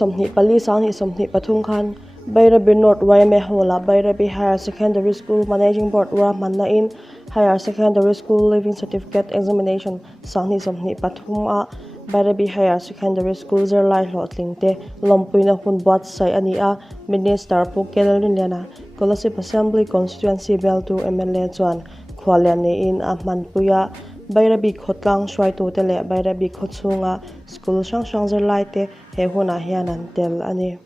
somni pali sang hi somni pathum khan BAIRABI North YMA Hola BAIRABI Higher Secondary School Managing Board Ura Manna in Higher Secondary School Living Certificate Examination Sangni somni pathum a BAIRABI Higher Secondary School Zerlai Hlotling te Lompuina Hun Buat Sai Ani a Minister Pukel Liliana Colosip Assembly Constituency Bel to MLA Chuan Khwalian in a Manpuya BAIRABI Khotlang Shwai to Tele BAIRABI Khotsunga School Shang Shang Zerlai te he huna hianan tel ani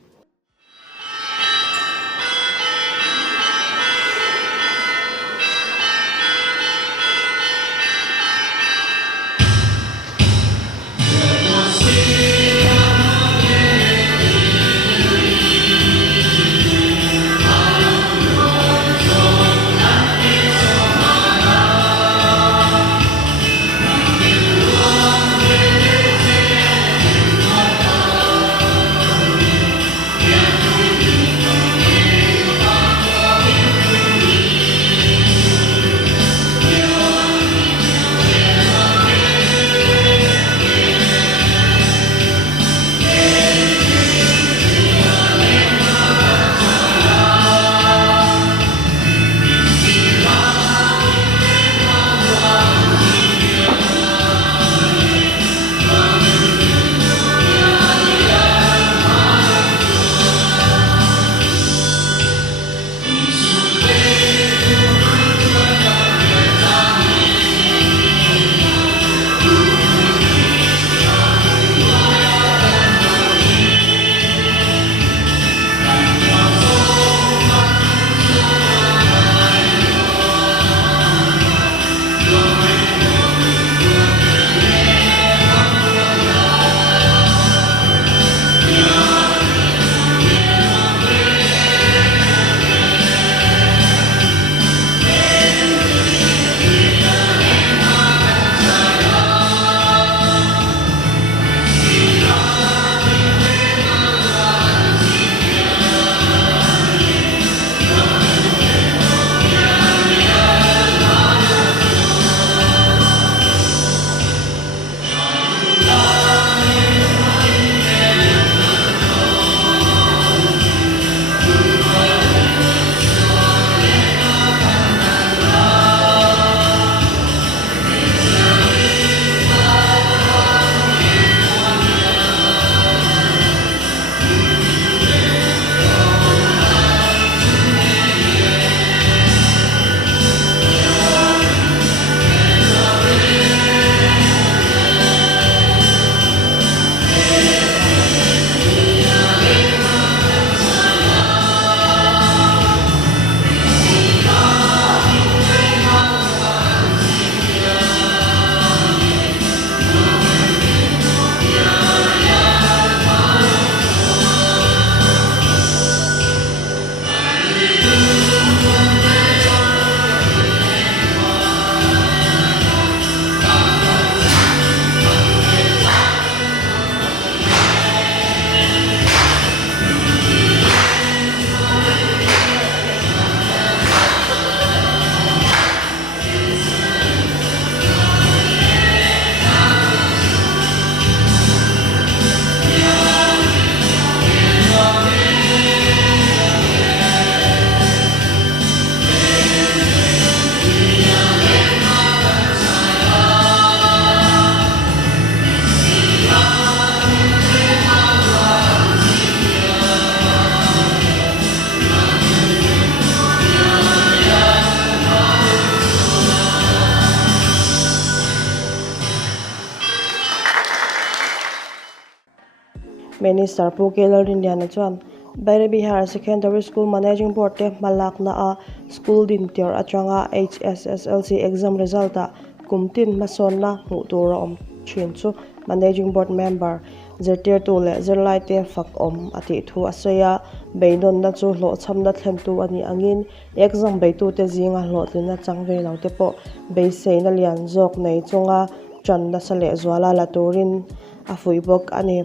Minister Pukel Liliana Chuan BAIRABI Higher Secondary School Managing Board te Malakna a School din tiar atanga HSSLC exam result a kumtin masonna mutura chin chu Managing Board Member Zertir tu le zerlai te fak ati thu asaya beinon na chu hlo chamna thlentu ani angin exam beitu te zinga hlo tlina changve lo te po beiseina lian jok nei chunga chan na sale zwala la turin a fuibok ani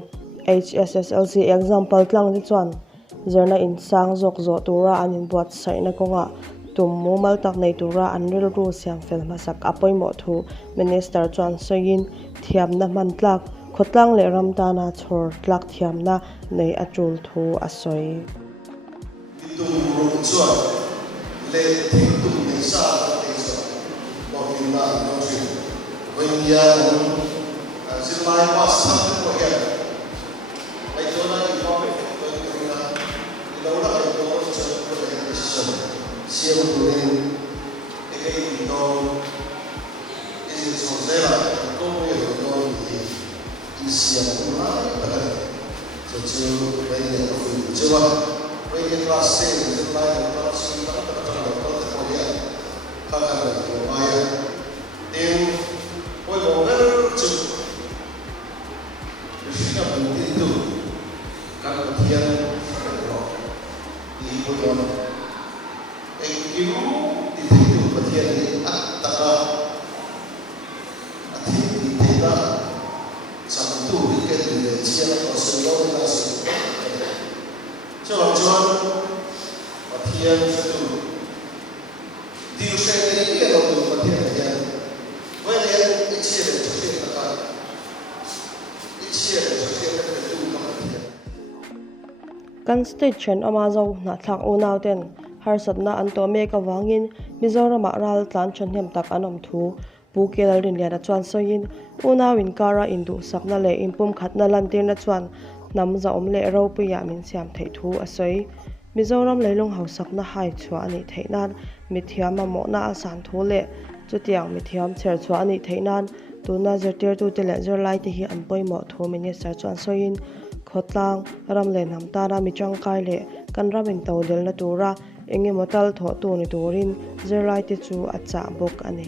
HSSLC example tlang ni chuan zerna in sang jok zo tura anin buat saina konga tummu mal tak nei tura anril ru siang fel masak apoimo thu minister chuan soin thiam na man tlak khotlang le ramtana chhor tlak thiamna nei atul thu asoi tung rung chuan le thing tung nei sa te so ko in na no chi when ya sin lai pa sam ko ya ai to na i ko ko na lo la ai to so ko le so siam tu rin e ke i to is so zela ko mo yo no i siam tu na pa la so chu when ya ko chu wa when you class say the line class not the Korea kaka ko maya then we go better to refina bunti tu kaka tian ko di ko don e kiu di tu patian ni ataka ati di tena sabtu weekend di sia ko selo na su cho John và thiên sự điều sẽ đến cái đầu từ và thiên là với lại cái chia để thực hiện là cái chia để thực hiện là cái tu mà thiên constitution amazo na thak unauten harsatna antome ka wangin Mizoram ral tlan chonhem tak anom thu pukel rin ya da chuan soin unawin kara indu sakna le impum khatna lantir na chuan namza omle ro pu ya min siam thei thu asoi Mizoram leilong hausakna hai chua ani theinan mithiam ma mo na asan thu le chutiang mithiam cher chua ani theinan tuna zertir tu tele zer lai te hi anpoi mo thu minister chuan soin khotlang ram le namtara michang kai le kanramin tawdel na tura enge motal tho tu ni turin zer lai te chu acha bok ani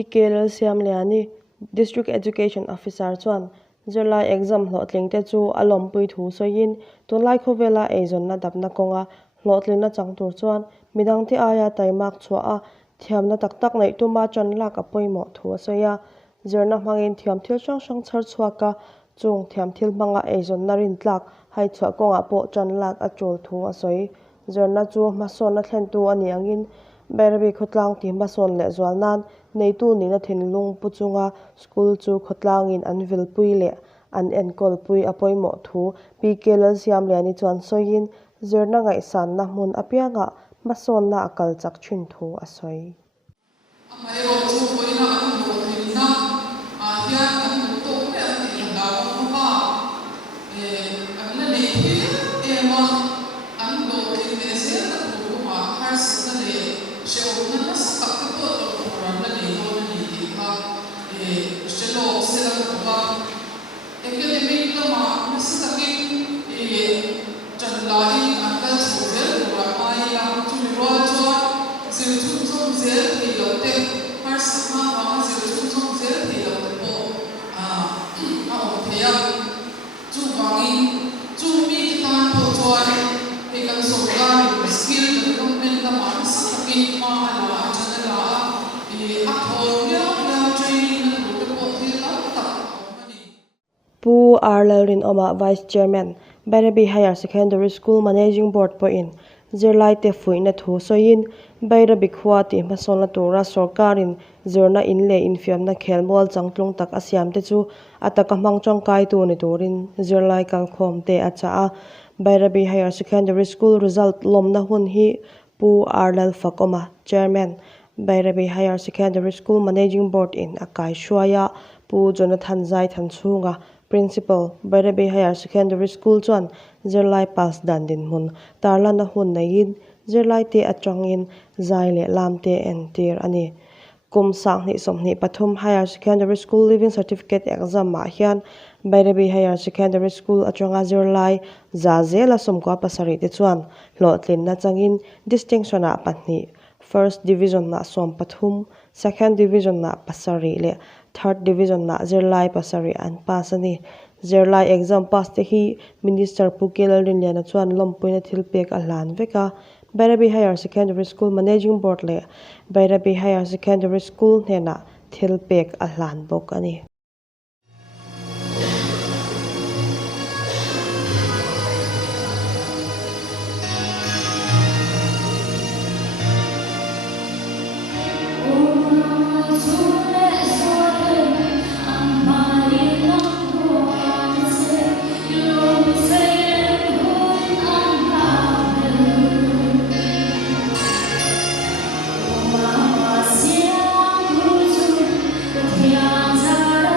PKL siam le ani District Education Officer chuan zirlai exam hlohtling te chu alom pui thu soin tunlai khovela ezon na dapna konga hlotlin na changtur chuan midang ti aya taimak chua a thiamna taktak nei tuma chanlak apoimo thu soya zirna mangin thiam thil sang sang chhar chuaka chung thiam thil manga ezon na rin tlak hai chua konga po chanlak achol thu asoi zirna chu mason na thlentu ani angin BAIRABI khotlang ti mason le zwalnan neitu ni na thinlung puchunga school chu khotlangin an vilpui le an enkol pui apoimo thu PKL siam le ani chuan soin zirna ngai san na mun apianga mason na akal chak thin thu asoi Pu Arlerin Oma Vice Chairman BAIRABI Higher Secondary School Managing Board po in zirlai te fui na thu soin BAIRABI khwati mason la tura sorkarin zirna in le in fiam na khelmol changtlung tak asiam te chu ataka mangchong kai tu ni turin zirlai kal khom te acha a BAIRABI Higher Secondary School result Lawmna hun hi Pu Arlel Fakoma Chairman BAIRABI Higher Secondary School Managing Board in akai shuaya Pu Jonathan Zai Thanchunga Principal BAIRABI Higher Secondary School chuan zirlai pas dandin mun tarla na hun nain zirlai te atangin zai le lam te entir ani kum sang ni somni pathum Higher Secondary School Living Certificate exam ma hian BAIRABI Higher Secondary School atanga zirlai zazela somkwa pasari te chuan hlotlin na changin distinction a pahni First Division na som pathum Second Division na pasari le Third Division na zirlai pasari an pasani zirlai exam pass te hi Minister Pukil Rinliana chuan lompuina thilpek alan veka BAIRABI Higher Secondary School Managing Board le BAIRABI Higher Secondary School nena thilpek alan bok ani Yeah.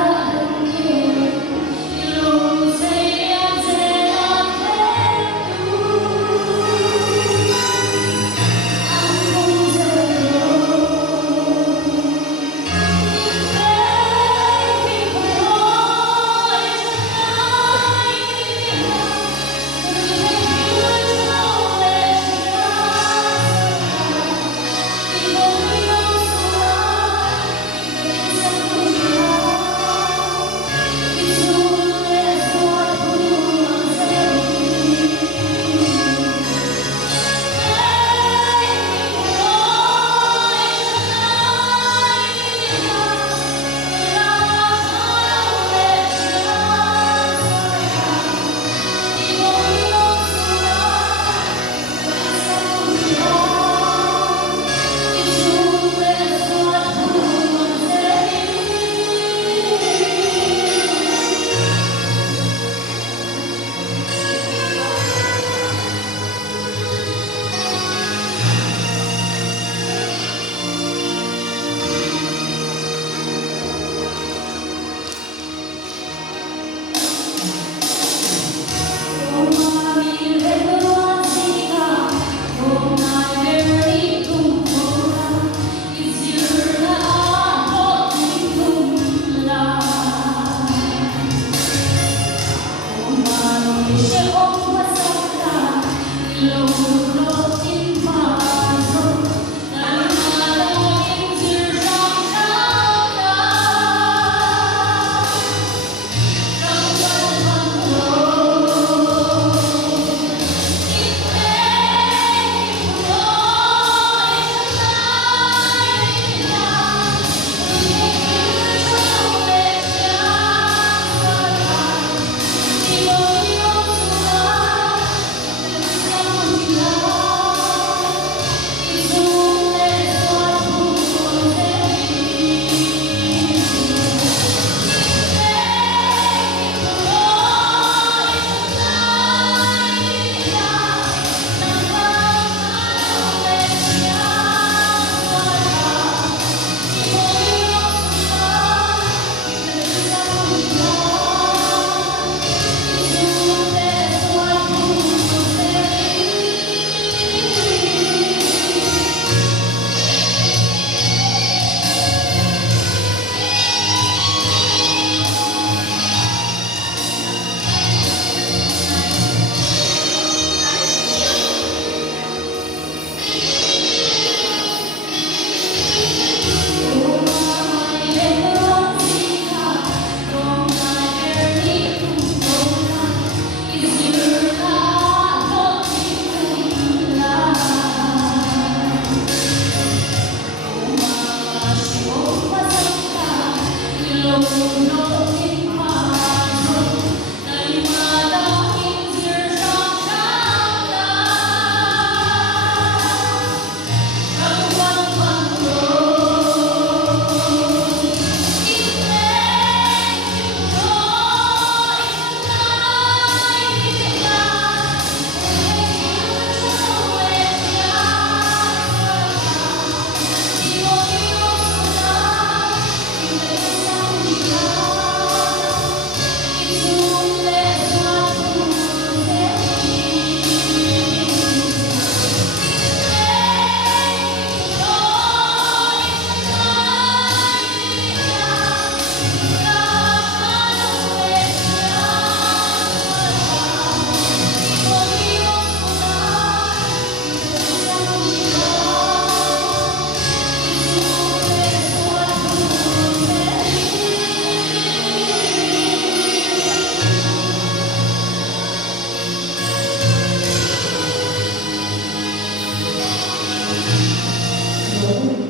Chapun